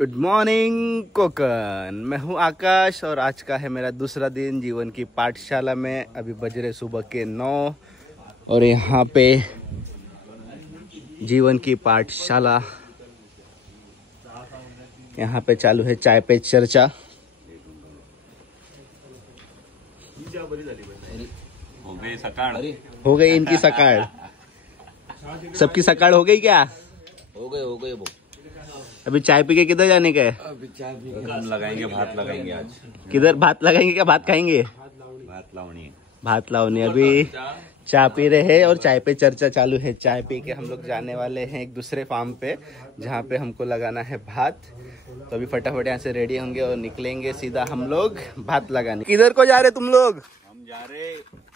Good morning Konkan. मैं हूं आकाश और आज का है मेरा दूसरा दिन जीवन की पाठशाला में। अभी बज रहे सुबह के 9 और यहाँ पे जीवन की पाठशाला, यहाँ पे चालू है चाय पे चर्चा। हो गई इनकी सकाळ, सबकी सकाळ हो गई क्या? हो गए वो। अभी चाय पी के किधर जाने का है? अभी चाय पी के हम लगाएंगे, भात लगाएंगे आज। किधर भात लगाएंगे क्या? भात खाएंगे? भात लावनी है। भात लावनी। अभी चाय पी रहे हैं और चाय पे चर्चा चालू है। चाय पी के हम लोग जाने वाले हैं एक दूसरे फार्म पे जहाँ पे हमको लगाना है भात। तो अभी फटाफट यहाँ से रेडी होंगे और निकलेंगे सीधा हम लोग भात लगाने। किधर को जा रहे तुम लोग? हम जा रहे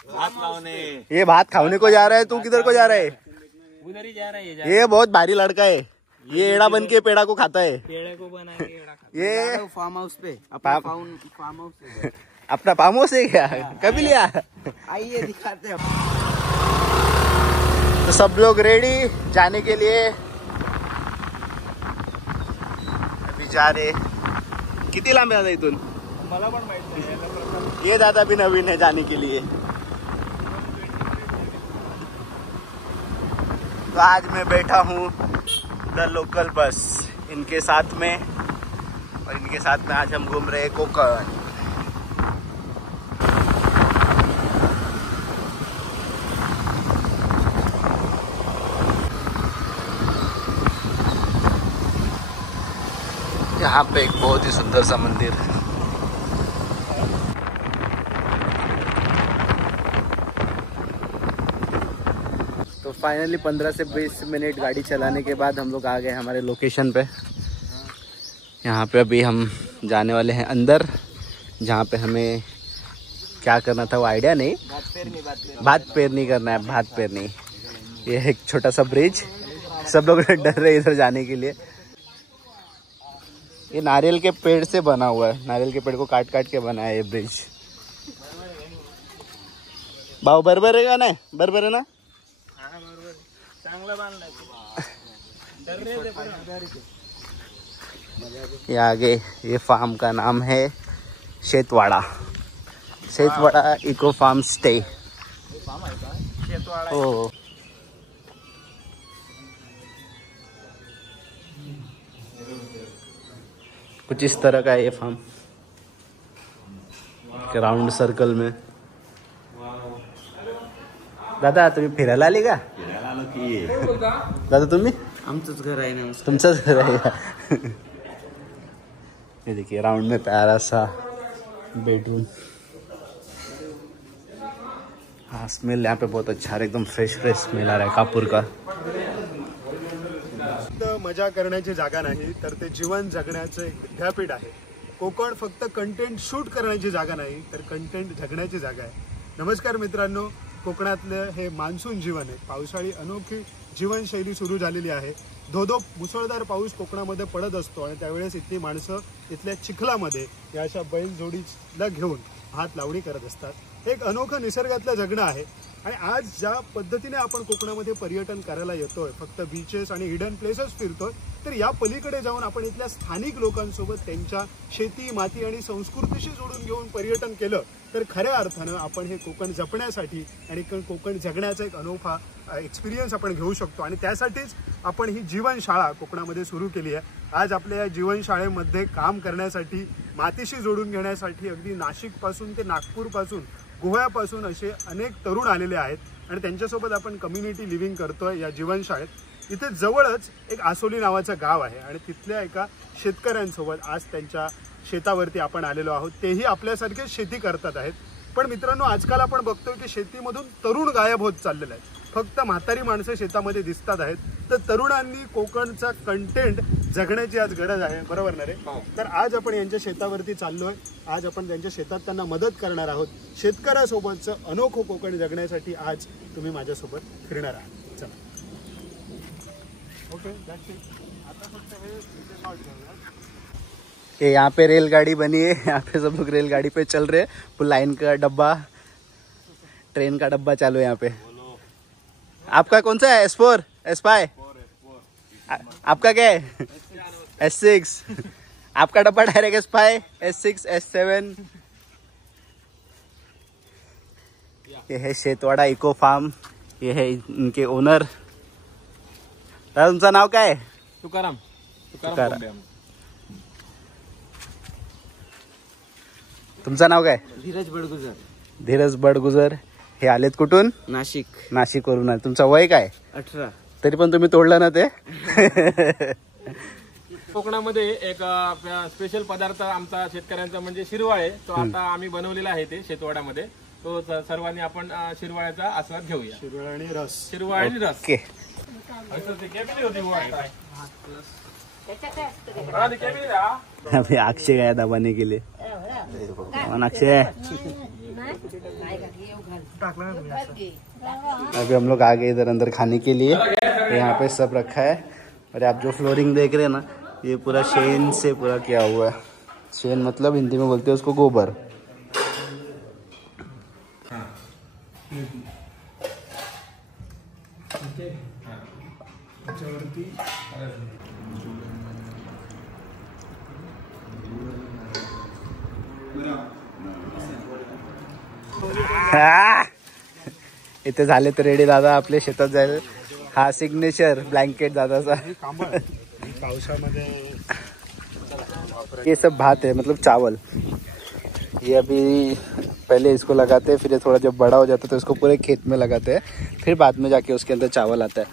भात लावने। ये भात खाने को जा रहा है, तू किधर को जा रहा है? उधर ही जा रहा है ये बहुत भारी लड़का है, ये एड़ा बन के पेड़ा को खाता है। पेड़े को बना के एड़ा खाता ये फार्म हाउस पे, फार्म फार्म हाउस अपना फार्म हाउस है क्या? कभी लिया? आइए दिखाते हैं। तो सब लोग रेडी जाने के लिए। अभी जा रहे। किती लांब आहे इथून? मला पण माहित नाही। ये दादा भी नवीन है जाने के लिए। तो आज मैं बैठा हूँ द लोकल बस इनके साथ में, और इनके साथ में आज हम घूम रहे हैं कोकण। यहाँ पे एक बहुत ही सुंदर सा मंदिर है। तो फाइनली 15 से 20 मिनट गाड़ी चलाने के बाद हम लोग आ गए हमारे लोकेशन पे। यहाँ पे अभी हम जाने वाले हैं अंदर, जहाँ पे हमें क्या करना था वो आइडिया नहीं। भात पेरनी करना है, भात पेरनी। ये एक छोटा सा ब्रिज, सब लोग डर रहे इधर जाने के लिए। ये नारियल के पेड़ से बना हुआ है, नारियल के पेड़ को काट काट के बना है ये ब्रिज। भाव बरोबर है का नहीं? बरोबर है ना? ये आगे ये फार्म का नाम है शेतवाड़ा, शेतवाड़ा इको फार्म स्टे। ओ कुछ इस तरह का है ये फार्म, राउंड सर्कल में। दादा तुम्ही फिरायला आले का? दादा तुम्ही? आमचंच घर आहे ना। तुमचंच घर आहे का? ये देखिए राउंड में प्यारा सा बेडरूम। हाँ स्मेल यहाँ पे बहुत अच्छा है, एकदम फ्रेश फ्रेश स्मेल आ रहा है कापूर का। मजा करण्याची जागा नाही तर ते जीवन जगण्याचं एक विद्यापीठ आहे। कोकण फक्त कंटेंट शूट करण्याची जागा नाही तर कंटेंट जगण्याची जागा आहे। नमस्कार मित्रांनो, कोकणातलं हे मान्सून जीवन आहे। पावसाळी अनोखी जीवनशैली सुरू झालेली आहे। धोधो मुसळधार पाऊस कोकणामध्ये पडत असतो आणि त्यावेळेस इथली माणसं इथल्या चिखलामध्ये या अशा बैलजोडीला घेऊन भात लावणी करत असतात। एक अनोखं निसर्गातलं जगणं आहे। आणि आज ज्या पद्धतीने आपण कोकणामध्ये पर्यटन करायला येतोय, फक्त बीचेस आणि हिडन प्लेसेस फिरतोय, तर या पलीकडे जाऊन आपण इथल्या स्थानिक लोकांसोबत त्यांच्या शेती माती आणि संस्कृतीशी जोडून घेऊन पर्यटन केलं तर खऱ्या अर्थानं आपण हे कोकण जपण्यासाठी आणि कोकण जगण्याचा एक अनोखा एक्सपिरियन्स आपण घेऊ शकतो। आणि त्यासाठीच आपण ही जीवनशाळा कोकणामध्ये सुरू केली आहे। आज आपल्या या जीवनशाळेमध्ये काम करण्यासाठी, मातीशी जोडून घेण्यासाठी अगदी नाशिकपासून ते नागपूरपासून, गोव्यापासून असे अनेक तरुण आलेले आहेत आणि त्यांच्यासोबत आपण कम्युनिटी लिव्हिंग करतोय या जीवनशाळेत। इथे जवळच एक आसोली नावाचं गाव आहे आणि तिथल्या एका शेतकऱ्यांसोबत आज त्यांच्या शेतावरती आपण आलेलो आहोत। तेही आपल्यासारखे शेती करतात आहेत। पण मित्रांनो, आजकाल आपण बघतोय की शेतीमधून तरुण गायब होत चाललेले आहेत। फक्त म्हातारी माणसं शेतामध्ये दिसतात आहेत। तर तरुणांनी कोकणचा कंटेंट जगण्याची आज गरज आहे, बरोबर ना रे? तर आज आपण यांच्या शेतावरती चाललोय। आज आपण त्यांच्या शेतात त्यांना मदत करणार आहोत। शेतकऱ्यासोबतचं अनोखं कोकण जगण्यासाठी आज तुम्ही माझ्यासोबत फिरणार आहात। चला ओके, आता फक्त हे शॉर्ट घेऊया। ये यहाँ पे रेलगाड़ी बनी है, यहाँ पे सब लोग रेलगाड़ी पे चल रहे हैं। पूरा लाइन का डब्बा, ट्रेन का डब्बा चालू है यहाँ पे। आपका कौन सा है? S4, S5? आपका क्या है? S6 आपका डब्बा डायरेक्ट S5 S6 S7। ये है शेतवाड़ा इको फार्म, ये है इनके ओनर। दादा तुमचं नाव काय आहे? तुकाराम तुकाराम. तुमचं नाव काय? धीरज बडगुजर, धीरज बडगुजर. हे आलेत कुठून? नाशिक. नाशिकवरून आहे. तुमचं वय काय? 18. तरी पण तुम्ही तोडलं ना ते. कोकणामध्ये एक स्पेशल पदार्थ आमचा शेतकऱ्यांचा म्हणजे शिरवाळ आहे. तो आता आम्ही बनवलेला आहे ते शेतवाड्यामध्ये. तो सर्वांनी आपण शिरवाळ्याचा आस्वाद घेऊया. शिरवाळ आणि रस. शिरवाळ आणि रस. ओके. अभी अक्षय गया दबाने के लिए. कौन अक्षय? अभी हम लोग आ गए इधर अंदर खाने के लिए. यहाँ पे सब रखा है और आप जो फ्लोरिंग देख रहे हैं ना, ये पूरा शेन से पूरा किया हुआ है. शेन मतलब हिंदी में बोलते हैं उसको गोबर. इथे झाले तर रेडी दादा आपले शेतात जायला. हा सिग्नेचर ब्लँकेट दादाचा. पावसामध्ये ये सब भात है मतलब चावल. ये अभी पहले इसको लगाते हैं, फिर ये थोड़ा जब बड़ा हो जाता है तो इसको पूरे खेत में लगाते हैं, फिर बाद में जाके उसके अंदर चावल आता है.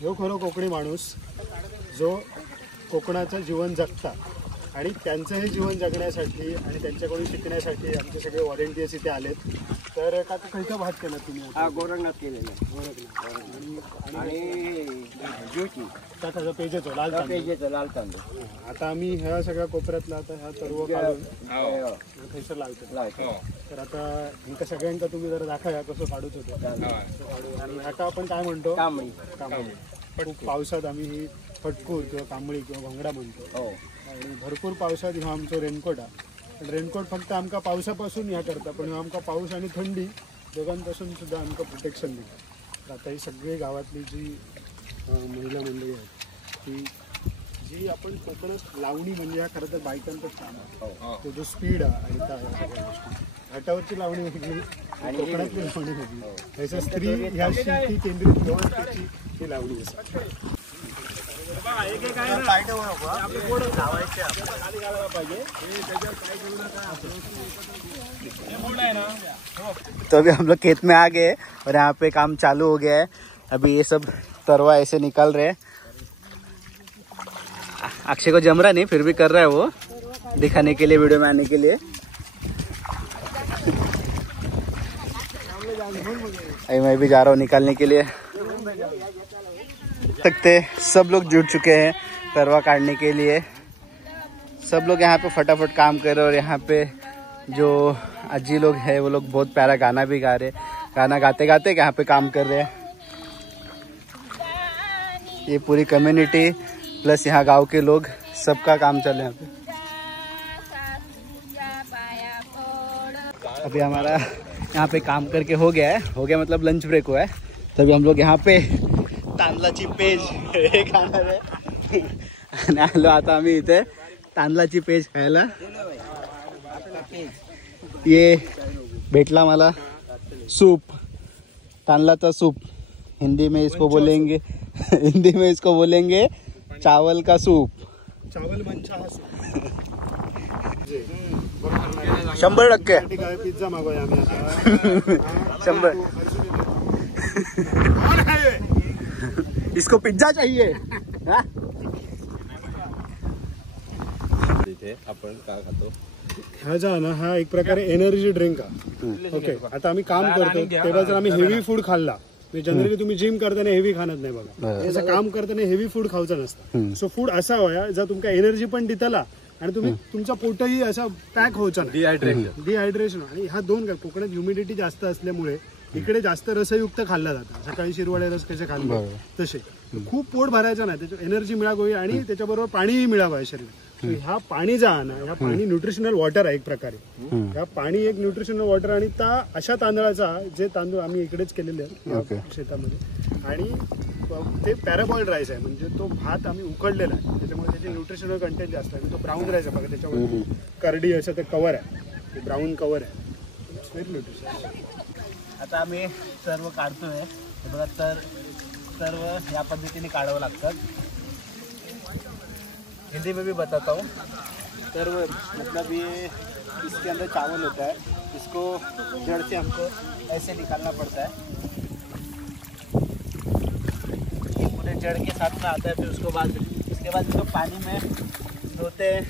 जो खरो कोकणी माणूस जो कोकणाचं जीवन जगता आणि त्यांचं हे जीवन जगण्यासाठी आणि त्यांच्याकडून शिकण्यासाठी आमचे सगळे व्हॉलेंटियर्स इथे आलेत. तर का खयचा भात केला तुम्ही? हा गोरंगात केलेला. आणि ज्योती का त्याचा पेजेचं लाल तांदूळ. पेजेचं लाल तांदूळ. आता आम्ही ह्या सगळ्या कोपऱ्यातला आता ह्या सर्व काढून थैसर लावतो. तर आता ह्यांका सगळ्यांका तुम्ही जरा दाखवा कसं काढूच होतं. आणि आता आपण काय म्हणतो? कांबळी. खूप पावसात आम्ही ही फटकूर किंवा कांबळी किंवा भंगडा म्हणतो. आणि भरपूर पावसात ह्यो आमचो रेनकोट आहे. रेनकोट फक्त आमका पावसापासून ह्या करता, पण ह्यो आमका पाऊस आणि थंडी दोघांपासून सुद्धा आमका प्रोटेक्शन दिता. आता ही सगळी गावातली जी महिला मंडळी आहेत ती जी आपण कोकणात लावणी म्हणजे हा खरं तर बायकांचाच काम आहे. तो जो स्पीड आहे आणि त्या सगळ्या गोष्टी घाटावरची लावणी वेगळी आणि कोकणातली लावणी वेगळी. त्याच्या स्त्री ह्या शेती केंद्रित घेऊन त्याची ही लावणी असते. तो अभी हम लोग खेत में आ गए और यहाँ पे काम चालू हो गया है. अभी ये सब तरवा ऐसे निकाल रहे हैं. अक्षय को जम रहा नहीं, फिर भी कर रहा है वो दिखाने के लिए, वीडियो में आने के लिए. अभी मैं भी जा रहा हूँ निकालने के लिए. सकते सब लोग जुट चुके हैं तरवा काटने के लिए. सब लोग यहाँ पे फटाफट काम कर रहे हैं. और यहाँ पे जो अज्जी लोग हैं वो लोग बहुत प्यारा गाना भी गा रहे. गाना गाते गाते यहाँ पे काम कर रहे हैं. ये पूरी कम्युनिटी प्लस यहाँ गांव के लोग सबका काम चल रहा है यहाँ पे. अभी हमारा यहाँ पे काम करके हो गया है. हो गया मतलब लंच ब्रेक हुआ है. तभी हम लोग यहाँ पे तांदळाची पेज हे खाणार आहे. आणि आलो आता आम्ही इथे तांदळाची पेज खायला. ये भेटला मला सूप, तांदळाचा सूप. हिंदी में इसको बोलेंगे चावल का सूप. चावल मंचा हा सूप. 100% पिझ्झा मागवूया आम्ही आता. 100. इसको पिज्जा चाहिए. हाँ? आपण काय खातो? हा जा ना हा एक प्रकारे एनर्जी ड्रिंक आहे. ओके, आता आम्ही काम करतो तेव्हा जर आम्ही हेवी फूड खाल्ला, जनरली तुम्ही जिम करताना हेवी खाणत नाही बघा. असं काम करताना हेवी फूड खायचं नसतं. सो फूड असा होया जर तुमका एनर्जी पण दितला आणि तुम्ही तुमचा पोटही असा पॅक व्हायचा नाही. डिहायड्रेशन. आणि हा दोन कोकणात ह्युमिडिटी जास्त असल्यामुळे इकडे जास्त रसयुक्त खाल्ला जातं. सकाळी शिरवाळे रस कसे खाल्ले तसे खूप पोट भरायचं नाही, त्याच्यात एनर्जी मिळावी आणि त्याच्याबरोबर पाणीही मिळावं शरीर. तर ह्या पाणी जा ना, ह्या पाणी न्यूट्रिशनल वॉटर आहे एक प्रकारे. ह्या पाणी एक न्यूट्रिशनल वॉटर आणि त्या अशा तांदळाचा, जे तांदूळ आम्ही इकडेच केलेले आहेत या शेतामध्ये, आणि ते पॅराबॉइल्ड राईस आहे, म्हणजे तो भात आम्ही उकडलेला आहे, त्याच्यामुळे त्याचे न्यूट्रिशनल कंटेंट जास्त आहे. तो ब्राऊन राईस आहे बघा, त्याच्यावर करडी असं ते कवर आहे, ते ब्राऊन कवर आहे, व्हेरी न्यूट्रिशन. आता आम्ही सर्व काढतोय हे बघा. तर सर्व या पद्धतीने काढावं लागतात. हिंदी में भी बताता हूँ. सर्व मतलब ये इसके अंदर चावल होता है, इसको जड़ से हमको ऐसे निकालना पड़ता है. ये पूरे जड़ के साथ में आता है. फिर उसके बाद इसको पानी में धोते हैं.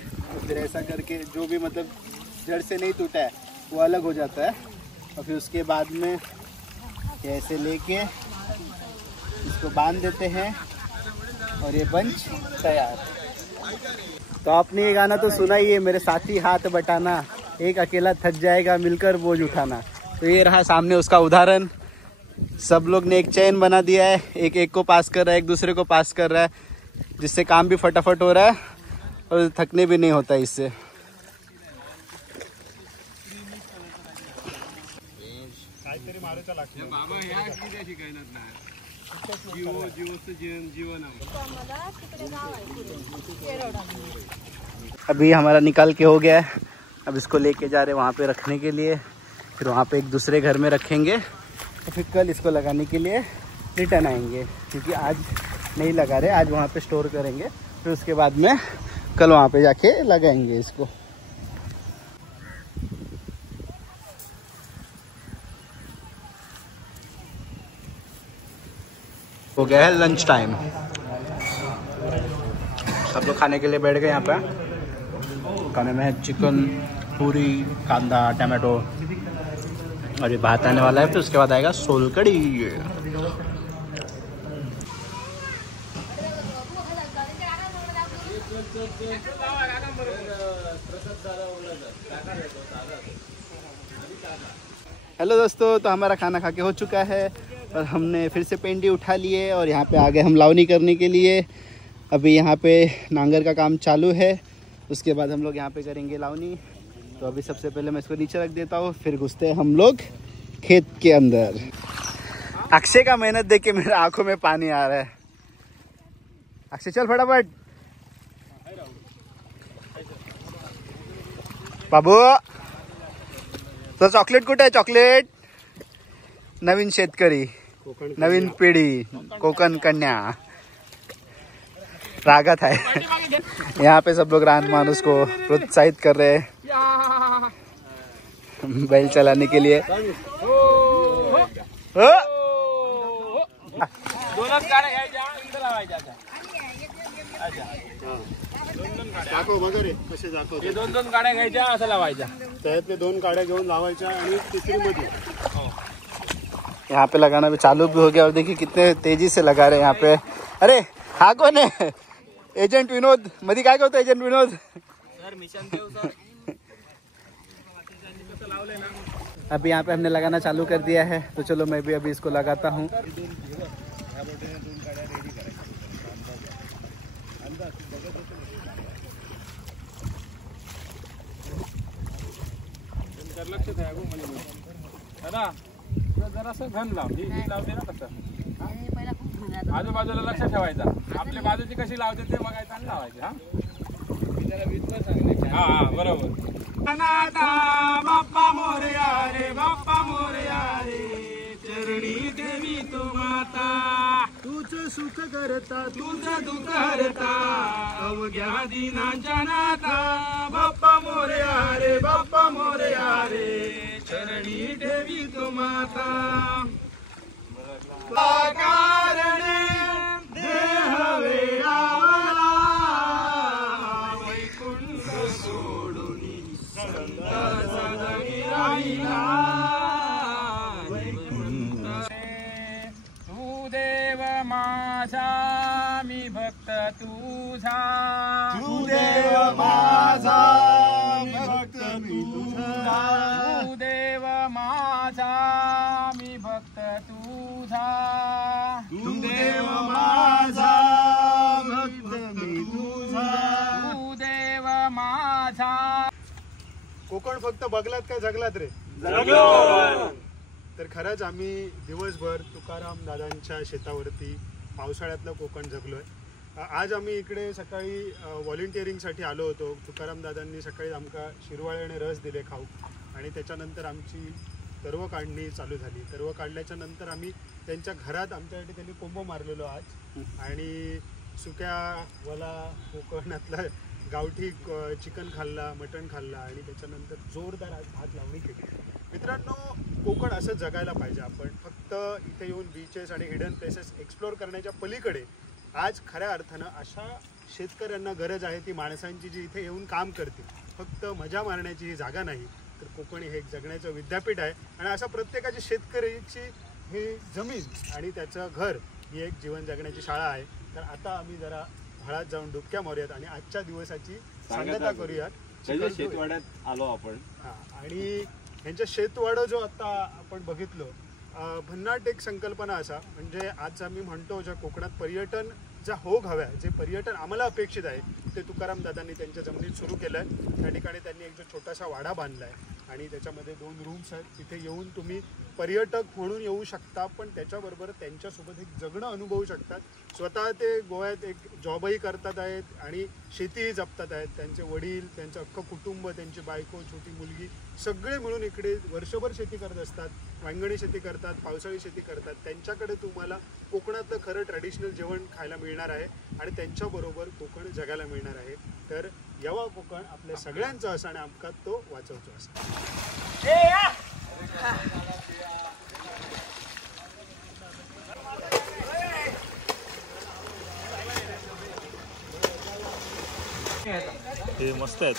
फिर ऐसा करके जो भी मतलब जड़ से नहीं टूटा है वो अलग हो जाता है. और फिर उसके बाद में ऐसे लेके इसको बांध देते हैं और ये बंच तैयार. तो आपने ये गाना तो सुना ही है, मेरे साथी हाथ बटाना, एक अकेला थक जाएगा मिलकर बोझ उठाना. तो ये रहा सामने उसका उदाहरण. सब लोग ने एक चेन बना दिया है, एक एक को पास कर रहा है, एक दूसरे को पास कर रहा है, जिससे काम भी फटाफट हो रहा है और थकने भी नहीं होता इससे. अभी हमारा निकाल के हो गया है. अब इसको लेके जा रहे हैं वहाँ पे रखने के लिए. फिर वहाँ पे एक दूसरे घर में रखेंगे और फिर कल इसको लगाने के लिए रिटर्न आएंगे, क्योंकि आज नहीं लगा रहे, आज वहाँ पे स्टोर करेंगे. फिर उसके बाद में कल वहाँ पे जाके लगाएंगे इसको. हो गया है लंच टाइम. सब लोग खाने के लिए बैठ गए यहाँ पे. खाने में चिकन, पूरी, कांदा, टमाटो और ये भात आने वाला है. फिर उसके बाद आएगा सोलकड़ी. हेलो दोस्तों, तो हमारा खाना खा के हो चुका है और हमने फिर से पेंडी उठा लिए और यहाँ पे आ गए हम लावनी करने के लिए. अभी यहाँ पे नांगर का काम चालू है, उसके बाद हम लोग यहाँ पे करेंगे लावनी. तो अभी सबसे पहले मैं इसको नीचे रख देता हूँ, फिर घुसते हैं हम लोग खेत के अंदर. अक्षय का मेहनत देख के मेरे आंखों में पानी आ रहा है. अक्षय चल फटाफट. बाबू तो चॉकलेट कुठे आहे? चॉकलेट. नवीन शेतकरी, नवीन पिढी, कोकण कन्या रागत है. यहाँ पे सब लोग रान मानुस को प्रोत्साहित कर रहे हैं बैल चलाने के लिए. दोन दोन गाड्या घ्यायच्या, असं लावायच्या. त्यातले 2 काड्या घेऊन लावायच्या आणि तिसरी मध्ये. यहाँ पे लगाना भी चालू भी हो गया और देखिए कितने तेजी से लगा रहे हैं यहाँ पे. अरे हा कौन है? एजेंट विनोद. मध्ये काय करतो एजेंट विनोद? अभी यहाँ पे हमने लगाना चालू कर दिया है, तो चलो मैं भी अभी इसको लगाता हूँ. लक्ष ठेवा दादा, जरासं घन लाव. लावते ना तसं आजूबाजूला लक्ष ठेवायचा. आपल्या बाजूची कशी लावते ते बघायचं आणि लावायचे. हा हा बरोबर. बाप्पा मोरया रे, बाप्पा मोरया रे, चरणी देवी तू माता, तुझं सुख करता, तुझं दुःख हरता, अवघ्या दिनांच्या नाथा. बाप्पा मोरया रे, बाप्पा मोरया रे, चरणी देवी तू माता. कारणे देह वेळावला, वैकुंठ सोडून संताचा जगी राहिला. तू देव माझा, मी भक्त तुझा. तू देव माझा, मी भक्त तुझा. तू देव माझा, मी भक्त तुझा. तू देव माझा, भक्त मी तुझा. तू देव कोकण फक्त बघलात काय जगलात रे? तर खरंच आम्ही दिवसभर तुकाराम दादांच्या शेतावरती पावसाळ्यातलं कोकण जगलोय. आज आम्ही इकडे सकाळी व्हॉलेंटिअरिंगसाठी आलो होतो. तुकाराम दादांनी सकाळी आमका शिरवाळे रस दिले खाऊ आणि त्याच्यानंतर आमची तरव काढणी चालू झाली. तरव काढल्याच्या नंतर आम्ही त्यांच्या घरात आमच्यासाठी त्यांनी कोंबो मारलेलो आज आणि सुक्या वला कोकणातला गावठी चिकन खाल्ला, मटण खाल्ला आणि त्याच्यानंतर जोरदार आज भात लावणी केली. मित्रांनो, कोकण असं जगायला पाहिजे. आपण फक्त इथे येऊन बीचेस आणि हिडन प्लेसेस एक्सप्लोअर करण्याच्या पलीकडे आज खऱ्या अर्थानं अशा शेतकऱ्यांना गरज आहे ती माणसांची जी इथे येऊन काम करतील. फक्त मजा मारण्याची ही जागा नाही, तर कोकण हे एक जगण्याचं विद्यापीठ आहे आणि अशा प्रत्येकाची शेतकऱ्याची ही जमीन आणि त्याचं घर ही एक जीवन जगण्याची शाळा आहे. तर आता आम्ही जरा भाळात जाऊन डुबक्या मारूयात आणि आजच्या दिवसाची सांगता करूयात. शेतवाड्यात आलो आपण. आणि ह्यांच्या शेतवाडं जो आता आपण बघितलो, भन्नाट एक संकल्पना असा, म्हणजे आज आम्ही म्हणतो ज्या कोकणात पर्यटन ज्या होग हव्या, जे पर्यटन आम्हाला अपेक्षित आहे ते तुकाराम दादांनी त्यांच्या जमिनीत सुरू केलं आहे. त्या ठिकाणी त्यांनी एक जो छोटासा वाडा बांधला आहे आणि त्याच्यामध्ये 2 रूम्स आहेत. तिथे येऊन तुम्ही पर्यटक म्हणून येऊ शकता, पण त्याच्याबरोबर त्यांच्यासोबत एक जगणं अनुभवू शकतात. स्वतः ते गोव्यात एक जॉबही करतात आहेत आणि शेतीही जपतात आहेत. त्यांचे वडील, त्यांचं अख्खं कुटुंब, त्यांची बायको, छोटी मुलगी सगळे मिळून इकडे वर्षभर शेती करत असतात. वांगणी शेती करतात, पावसाळी शेती करतात. त्यांच्याकडे तुम्हाला कोकणातलं खरं ट्रॅडिशनल जेवण खायला मिळणार आहे आणि त्यांच्याबरोबर कोकण जगायला मिळणार आहे. तर यावा कोकण आपल्या सगळ्यांचं असं आणि आमका तो वाचवतो असं. हे मस्त आहे.